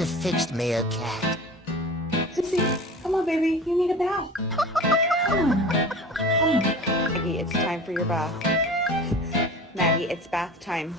have fixed Mayor Cat. Sissy, come on, baby. You need a bath. Come on. Come on. Maggie, it's time for your bath. Maggie, it's bath time.